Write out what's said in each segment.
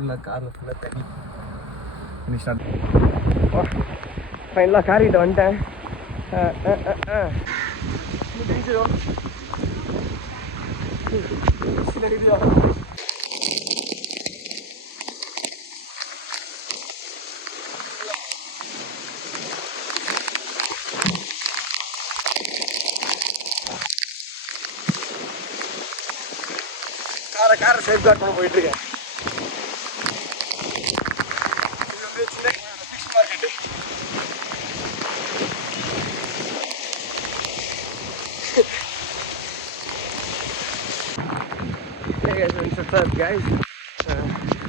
ஃபுல்லாக காரில் ஃபுல்லாக தண்ணி ஸ்டார்ட். ஃபைனலாக கார்கிட்ட வந்துட்டேன். காரை சேஃப் கார்ட் பண்ண போயிட்டுருக்கேன். இது வந்து சின்ன ஃபிஷ் மார்க்கெட்டு.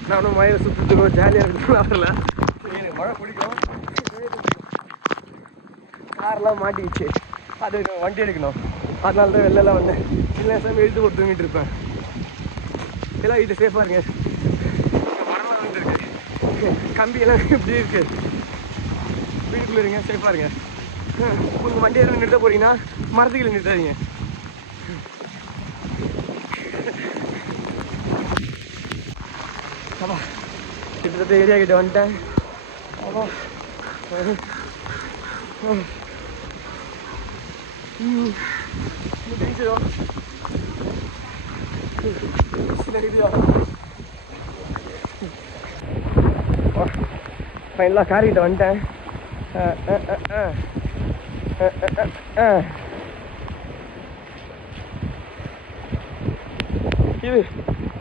நானும் மழை சுற்றுறதுக்கும் ஜாலியாக இருக்குன்னு வரல. எனக்கு மழை பிடிக்கும். காரெலாம் மாட்டிக்கிச்சு, அது வண்டி எடுக்கணும். அதனால தான் வெளிலலாம் வந்தேன். இல்லை சார் எழுத்து போட்டு தூங்கிட்டு இருப்பேன். எல்லாம் வீட்டு சேஃபாக இருங்க. மரம்லாம் வந்துருக்கு, கம்பியெல்லாம் இப்படி இருக்குது. வீட்டுக்குள்ளே இருங்க, சேஃபாக இருங்க. உங்களுக்கு வண்டி எதுவும் நிறுத்த போகிறீங்கன்னா மரத்துக்குள்ள நிறுத்தாதீங்க. அப்பா கிட்டத்தட்ட ஏரியா கிட்ட வந்துட்டேன். அப்பா ஃபைனலாக கார்கிட்ட வந்துட்டேன். இது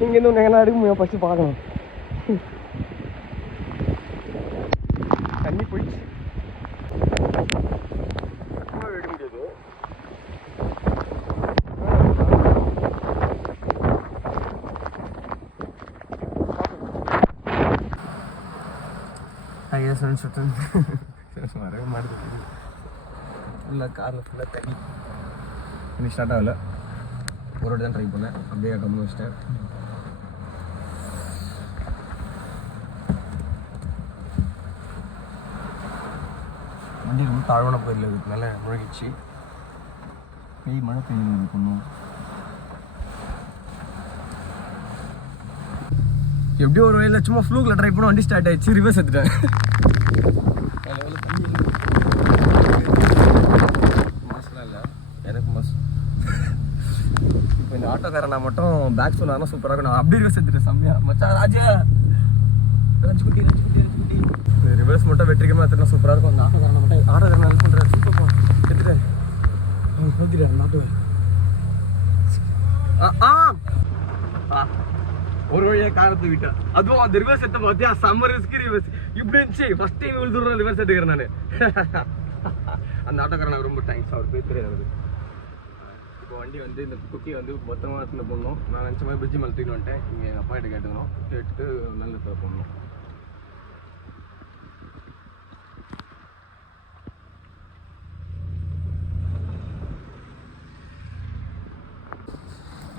இங்கேருந்து ஒன்று எங்கன்னா எடுக்க முடியும், ஃபஸ்ட்டு பார்க்கணும். தண்ணி போயிடுச்சு, எடுக்க முடியாது. வரவே மாட்டேங்குது. ஃபுல்லாக காரில் ஃபுல்லாக தண்ணி இன்னும் ஸ்டார்ட் ஆகலை. ஒரு வாட்டி தான் ட்ரை பண்ணேன், அப்படியே கம்மி வச்சிட்டேன். வண்டி ரொம்ப தாழ்வான பகுதியில் இருக்கிறதுனால முழுகிச்சு. மழை பெய்யுது பொண்ணும். எப்படியோ ஒரு வயலில் சும்மா ஃப்ளூக்கில் ட்ரை பண்ண வண்டி ஸ்டார்ட் ஆகிடுச்சு. ரிவர்ஸ் எடுத்துட்டேன். மாஸ்லாம் இல்லை, எனக்கு மாஸ். இப்போ இந்த ஆட்டோக்காரன் நான் மட்டும் பேக் சொன்னாலும் சூப்பராக இருக்கும். நான் அப்படியே ரிவர்ஸ் எடுத்துட்டேன். செம்மையா மச்சான் ராஜா ரஞ்சுக்குட்டி ரிவர்ஸ் மட்டும் வெற்றிக்கமாக எடுத்துட்டா சூப்பராக இருக்கும். அந்த ஆட்டோக்காரன் ஹெல்ப் பண்ணுறேன். சூப்பர் எடுத்துட்டேன். ஓகேடா ஆட்டோ. ஒரு வழியாக காரத்து விட்டேன். அதுவும் அந்த ரிவர்ஸ் எடுத்த பார்த்தியா, சம்மர் ரிஸ்க்கு ரிவர்ஸ் இப்படி இருந்துச்சு. ஃபர்ஸ்ட் டைம் இவ்வளோ தூரம் ரிவர்ஸ் எடுத்துக்கிறேன் நான். அந்த ஆட்டோக்காரன் ரொம்ப தேங்க்ஸ், அவர் பேர் தெரியாது. இப்போ வண்டி வந்து இந்த குக்கி வந்து மொத்தமாக எடுத்துன்னு போடணும். நான் நினச்ச மாதிரி பிரிட்ஜ் மேலே தூக்கிட்டு வந்துட்டேன். இங்கே எங்கள் அப்பா கிட்ட கேட்டுக்கணும், கேட்டுட்டு நல்ல போடணும்.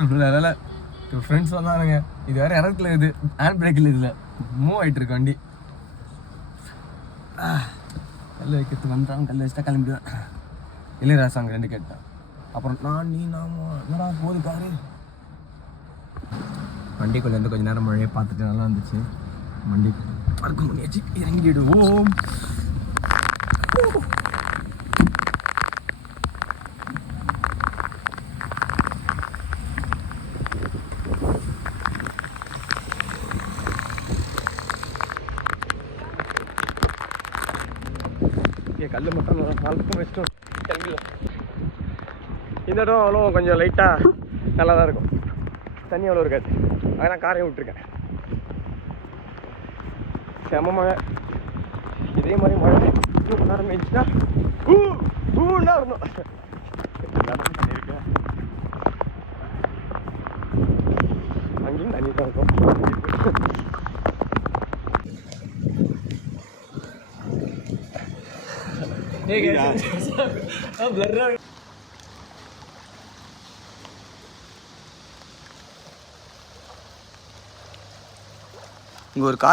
அதனால் இப்போ ஃப்ரெண்ட்ஸ் வந்தானுங்க. இது வேறு இறக்கல, இது ஹேண்ட் பிரேக்கில் இதில் மூவ் ஆகிட்டு இருக்கு வண்டி. கல் வைக்கிறதுக்கு வந்துட்டான். கல் வச்சுட்டா கிளம்பிடுவேன். இளையராசாங்க 2 கேட்டேன். அப்புறம் நான் நீ நாம என்னடா போது காரு. வண்டிக்குள்ளே வந்து கொஞ்சம் நேரம் மழையை பார்த்துட்டு நல்லா இருந்துச்சு. வண்டி பார்க்க முடியாச்சு, இறங்கிடுவோம். கல் மட்டும் நாலுக்கும் வச்சிட்டோம். இந்த இடம் அவ்வளோ கொஞ்சம் லைட்டாக நல்லா தான் இருக்கும். தண்ணி அவ்வளோ இருக்காது. அதனால் காரையும் விட்டுருக்கேன். செம மழை. இதே மாதிரி மழை ஆரம்பிச்சுன்னா ஊன்னா இருந்தோம். அங்கேயும் தண்ணி தான் இருக்கும். இங்க ஒரு கார்